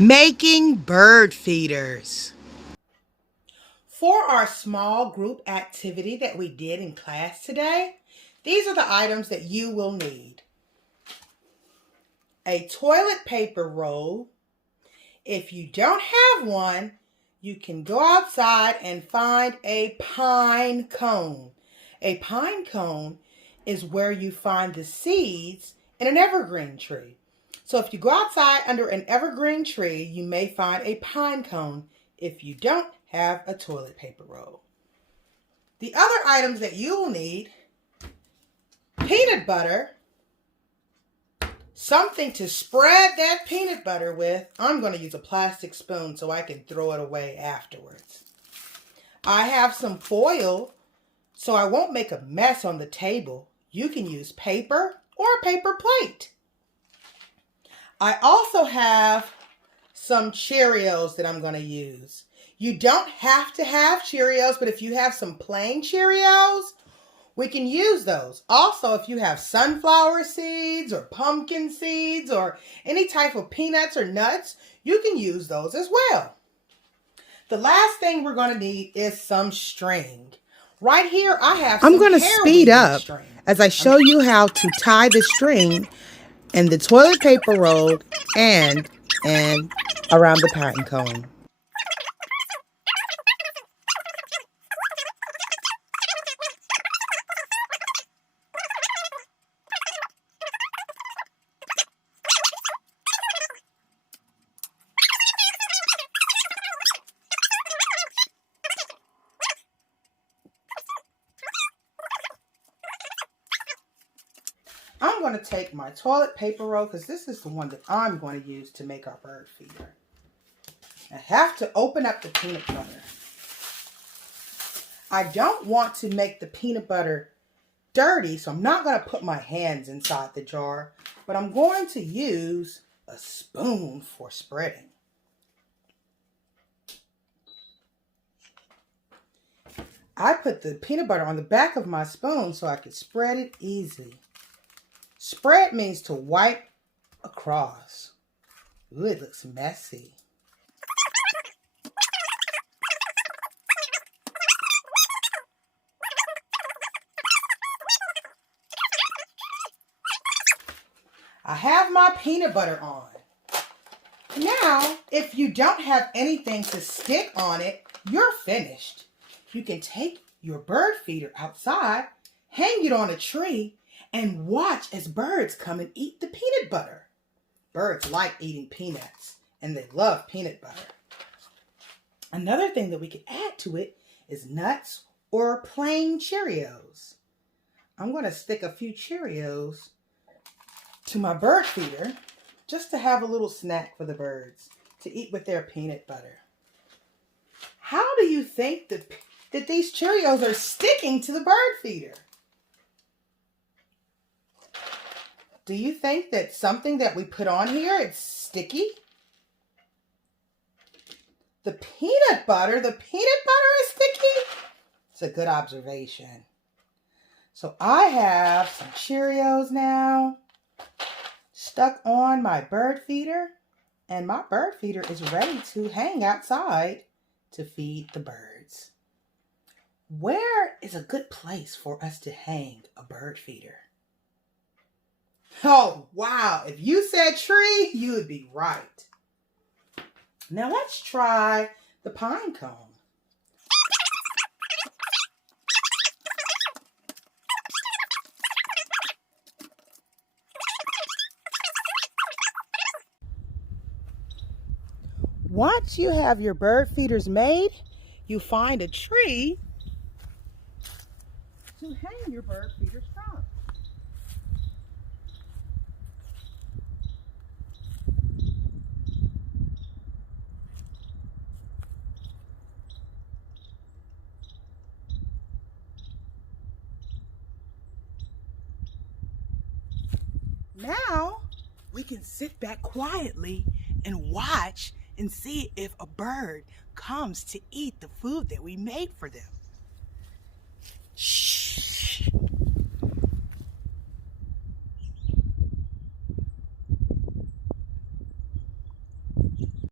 Making bird feeders. For our small group activity that we did in class today, these are the items that you will need. A toilet paper roll. If you don't have one, you can go outside and find a pine cone. A pine cone is where you find the seeds in an evergreen tree. So if you go outside under an evergreen tree, you may find a pine cone if you don't have a toilet paper roll. The other items that you will need: peanut butter, something to spread that peanut butter with. I'm going to use a plastic spoon so I can throw it away afterwards. I have some foil so I won't make a mess on the table. You can use paper or a paper plate. I also have some Cheerios that I'm going to use. You don't have to have Cheerios, but if you have some plain Cheerios, we can use those. Also, if you have sunflower seeds or pumpkin seeds or any type of peanuts or nuts, you can use those as well. The last thing we're going to need is some string. Right here, I have some. I'm going to speed up as I show you how to tie the string and the toilet paper roll and around the pine cone. I'm going to take my toilet paper roll because this is the one that I'm going to use to make our bird feeder. I have to open up the peanut butter. I don't want to make the peanut butter dirty, so I'm not going to put my hands inside the jar, but I'm going to use a spoon for spreading. I put the peanut butter on the back of my spoon so I could spread it easily. Spread means to wipe across. Ooh, it looks messy. I have my peanut butter on. Now, if you don't have anything to stick on it, you're finished. You can take your bird feeder outside, hang it on a tree, and watch as birds come and eat the peanut butter. Birds like eating peanuts, and they love peanut butter. Another thing that we could add to it is nuts or plain Cheerios. I'm going to stick a few Cheerios to my bird feeder just to have a little snack for the birds to eat with their peanut butter. How do you think that these Cheerios are sticking to the bird feeder? Do you think that something that we put on here, it's sticky? The peanut butter is sticky? It's a good observation. So I have some Cheerios now stuck on my bird feeder, and my bird feeder is ready to hang outside to feed the birds. Where is a good place for us to hang a bird feeder? Oh, wow. If you said tree, you would be right. Now let's try the pine cone. Once you have your bird feeders made, you find a tree to hang your bird feeders from. Now we can sit back quietly and watch and see if a bird comes to eat the food that we made for them. Shh.